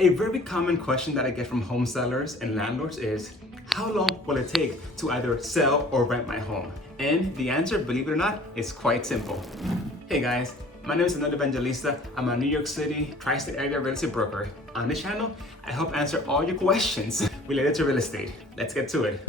A very common question that I get from home sellers and landlords is, how long will it take to either sell or rent my home? And the answer, believe it or not, is quite simple. Hey guys, my name is Its.Aneury Evangelista. I'm a New York City tri-state area real estate broker. On this channel, I help answer all your questions related to real estate. Let's get to it.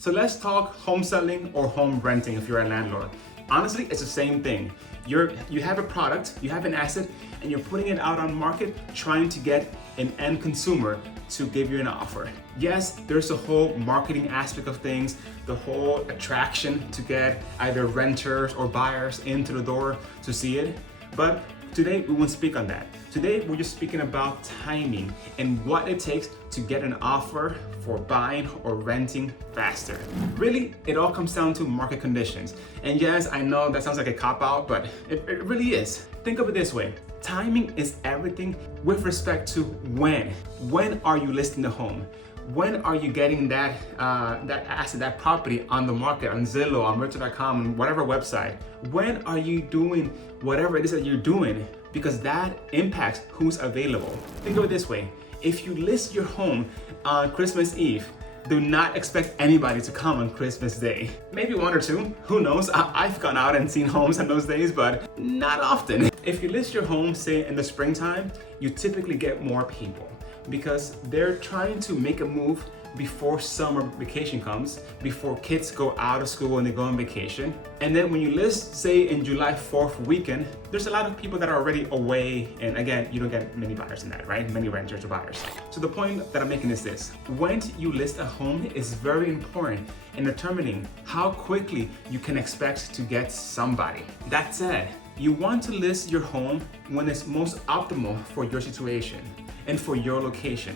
So let's talk home selling or home renting if you're a landlord. Honestly, it's the same thing. You have a product, you have an asset, and you're putting it out on market, trying to get an end consumer to give you an offer. Yes, there's a whole marketing aspect of things, the whole attraction to get either renters or buyers into the door to see it. But today we won't speak on that. Today we're just speaking about timing and what it takes to get an offer for buying or renting faster. Really, it all comes down to market conditions. And yes, I know that sounds like a cop-out, but it really is. Think of it this way. Timing is everything with respect to when. When are you listing the home? When are you getting that asset, that property on the market, on Zillow, on Realtor.com, on whatever website? When are you doing whatever it is that you're doing? Because that impacts who's available. Think of it this way. If you list your home on Christmas Eve, do not expect anybody to come on Christmas Day. Maybe one or two, who knows? I've gone out and seen homes on those days, but not often. If you list your home, say in the springtime, you typically get more people because they're trying to make a move before summer vacation comes, before kids go out of school and they go on vacation. And then when you list, say in July 4th weekend, there's a lot of people that are already away. And again, you don't get many buyers in that, right? Many renters or buyers. So the point that I'm making is this: when you list a home is very important in determining how quickly you can expect to get somebody. That said, you want to list your home when it's most optimal for your situation and for your location.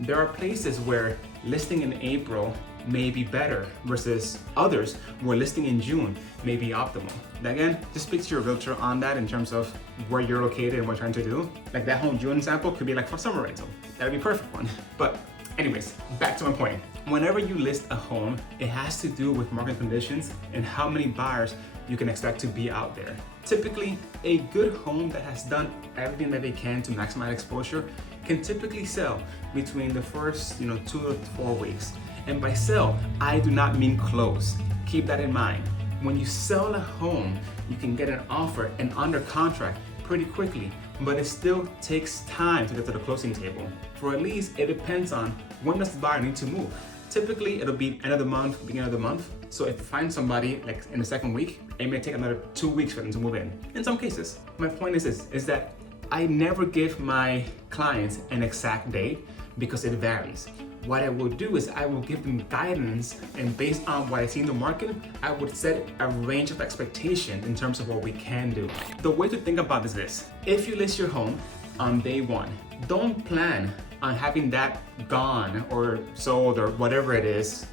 There are places where listing in April may be better versus others where listing in June may be optimal. Again, just speak to your realtor on that in terms of where you're located and what you're trying to do. Like that home June example could be like for summer rental. That'd be a perfect one. But anyways, back to my point. Whenever you list a home, it has to do with market conditions and how many buyers you can expect to be out there. Typically, a good home that has done everything that they can to maximize exposure can typically sell between the first 2 to 4 weeks. And by sell, I do not mean close. Keep that in mind. When you sell a home, you can get an offer and under contract pretty quickly, but it still takes time to get to the closing table. For at least, it depends on when does the buyer need to move. Typically, it'll be end of the month, beginning of the month. So if you find somebody like in the second week, it may take another 2 weeks for them to move in some cases. My point is this, is that I never give my clients an exact date because it varies. What I will do is I will give them guidance, and based on what I see in the market, I would set a range of expectations in terms of what we can do. The way to think about this is this: if you list your home on day one, don't plan on having that gone or sold or whatever it is,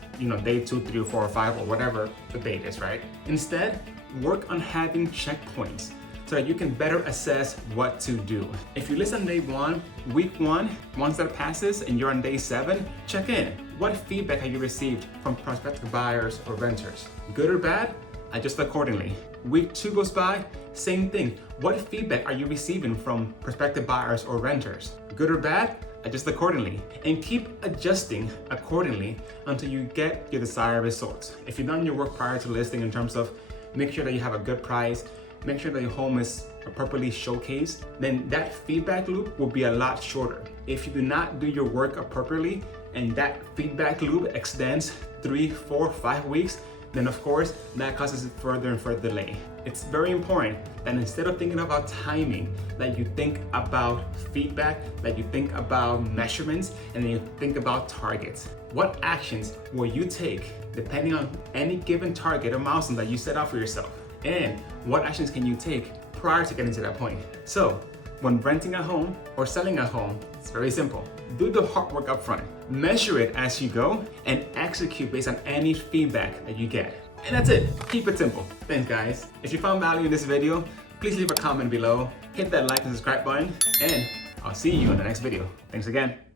day 2, 3, 4, or 5, or whatever the date is, right? Instead, work on having checkpoints so that you can better assess what to do. If you list on day 1, week 1, once that passes and you're on day 7, check in. What feedback have you received from prospective buyers or renters? Good or bad? Adjust accordingly. Week 2 goes by, same thing. What feedback are you receiving from prospective buyers or renters? Good or bad? Adjust accordingly. And keep adjusting accordingly until you get your desired results. If you've done your work prior to listing in terms of make sure that you have a good price, make sure that your home is appropriately showcased, then that feedback loop will be a lot shorter. If you do not do your work appropriately and that feedback loop extends 3, 4, 5 weeks, then of course that causes further and further delay. It's very important that instead of thinking about timing, that you think about feedback, that you think about measurements, and then you think about targets. What actions will you take depending on any given target or milestone that you set out for yourself? And what actions can you take prior to getting to that point? So when renting a home or selling a home, it's very simple. Do the hard work up front. Measure it as you go and execute based on any feedback that you get. And that's it. Keep it simple. Thanks, guys. If you found value in this video, please leave a comment below, hit that like and subscribe button, and I'll see you in the next video. Thanks again.